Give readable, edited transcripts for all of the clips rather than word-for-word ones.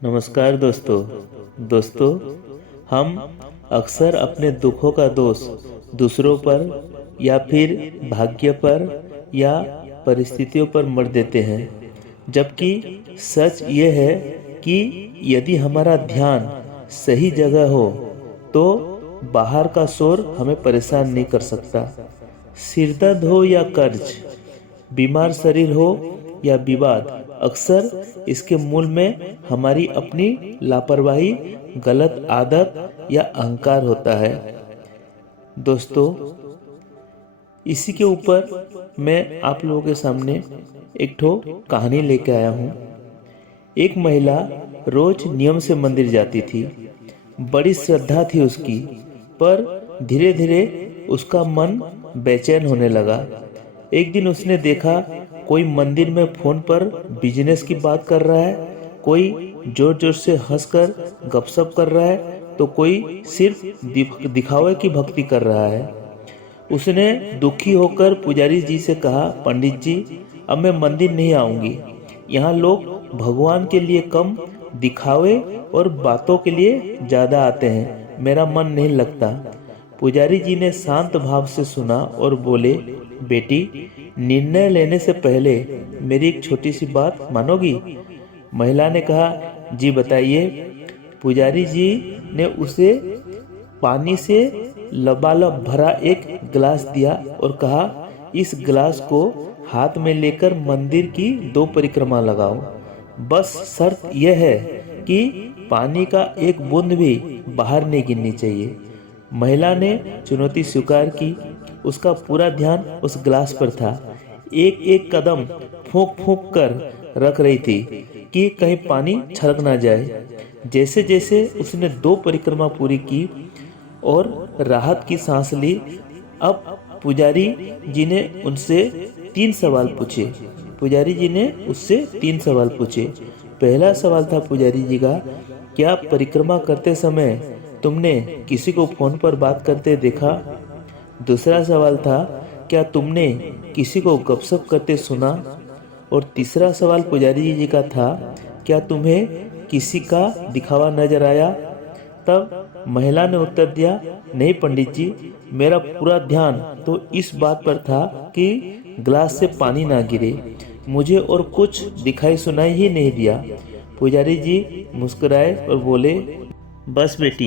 नमस्कार दोस्तों हम अक्सर अपने दुखों का दोष दूसरों पर या फिर भाग्य पर या परिस्थितियों पर मर देते हैं। जबकि सच ये है कि यदि हमारा ध्यान सही जगह हो तो बाहर का शोर हमें परेशान नहीं कर सकता। सिरदर्द हो या कर्ज, बीमार शरीर हो या विवाद, अक्सर इसके मूल में हमारी अपनी लापरवाही, गलत आदत या अहंकार होता है। दोस्तों, इसी के ऊपर मैं आप लोगों के सामने एक ठो कहानी लेके आया हूँ। एक महिला रोज नियम से मंदिर जाती थी। बड़ी श्रद्धा थी उसकी, पर धीरे धीरे उसका मन बेचैन होने लगा। एक दिन उसने देखा कोई मंदिर में फोन पर बिजनेस की बात कर रहा है, कोई जोर जोर से हंसकर गपशप कर रहा है, तो कोई सिर्फ दिखावे की भक्ति कर रहा है। उसने दुखी होकर पुजारी जी से कहा, पंडित जी, अब मैं मंदिर नहीं आऊंगी। यहाँ लोग भगवान के लिए कम, दिखावे और बातों के लिए ज्यादा आते हैं। मेरा मन नहीं लगता। पुजारी जी ने शांत भाव से सुना और बोले, बेटी, निर्णय लेने से पहले मेरी एक छोटी सी बात मानोगी? महिला ने कहा, जी बताइए। पुजारी जी ने उसे पानी से लबालब भरा एक गिलास दिया और कहा, इस गिलास को हाथ में लेकर मंदिर की 2 परिक्रमा लगाओ। बस शर्त यह है कि पानी का एक बूंद भी बाहर नहीं गिरनी चाहिए। महिला ने चुनौती स्वीकार की। उसका पूरा ध्यान उस गिलास पर था। एक एक कदम फूंक फूंक कर रख रही थी कि कहीं पानी छलक ना जाए। जैसे जैसे उसने 2 परिक्रमा पूरी की और राहत की सांस ली, अब पुजारी जी ने उनसे 3 सवाल पूछे। पहला सवाल था पुजारी जी का, क्या परिक्रमा करते समय तुमने किसी को फोन पर बात करते देखा? दूसरा सवाल था, क्या तुमने किसी को गपशप करते सुना? और तीसरा सवाल पुजारी जी का था, क्या तुम्हें किसी का दिखावा नजर आया? तब महिला ने उत्तर दिया, नहीं पंडित जी, मेरा पूरा ध्यान तो इस बात पर था कि गिलास से पानी ना गिरे। मुझे और कुछ दिखाई सुनाई ही नहीं दिया। पुजारी जी मुस्कुराए और बोले, बस बेटी,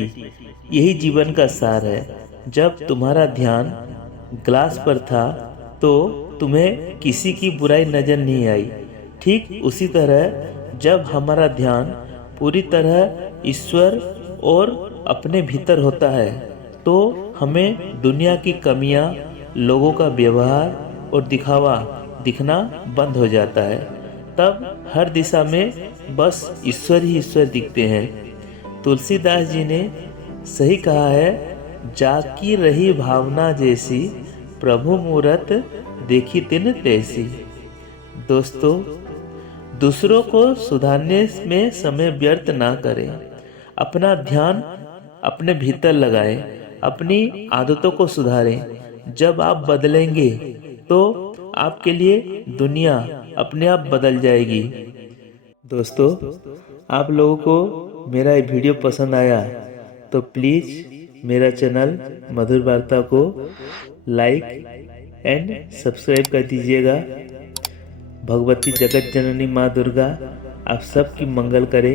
यही जीवन का सार है। जब तुम्हारा ध्यान ग्लास पर था तो तुम्हें किसी की बुराई नजर नहीं आई। ठीक उसी तरह जब हमारा ध्यान पूरी तरह ईश्वर और अपने भीतर होता है तो हमें दुनिया की कमियां, लोगों का व्यवहार और दिखावा दिखना बंद हो जाता है। तब हर दिशा में बस ईश्वर ही ईश्वर दिखते हैं। तुलसीदास जी ने सही कहा है, जाकी रही भावना जैसी, प्रभु मूरत देखी तिन तैसी। दोस्तों, दूसरों को सुधारने में समय व्यर्थ ना करें। अपना ध्यान अपने भीतर लगाएं, अपनी आदतों को सुधारें। जब आप बदलेंगे तो आपके लिए दुनिया अपने आप बदल जाएगी। दोस्तों, आप लोगों को मेरा ये वीडियो पसंद आया तो प्लीज़ मेरा चैनल मधुर वार्ता को लाइक एंड सब्सक्राइब कर दीजिएगा। भगवती जगत जननी माँ दुर्गा आप सबकी मंगल करे।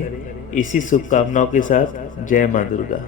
इसी शुभकामनाओं के साथ जय माँ दुर्गा।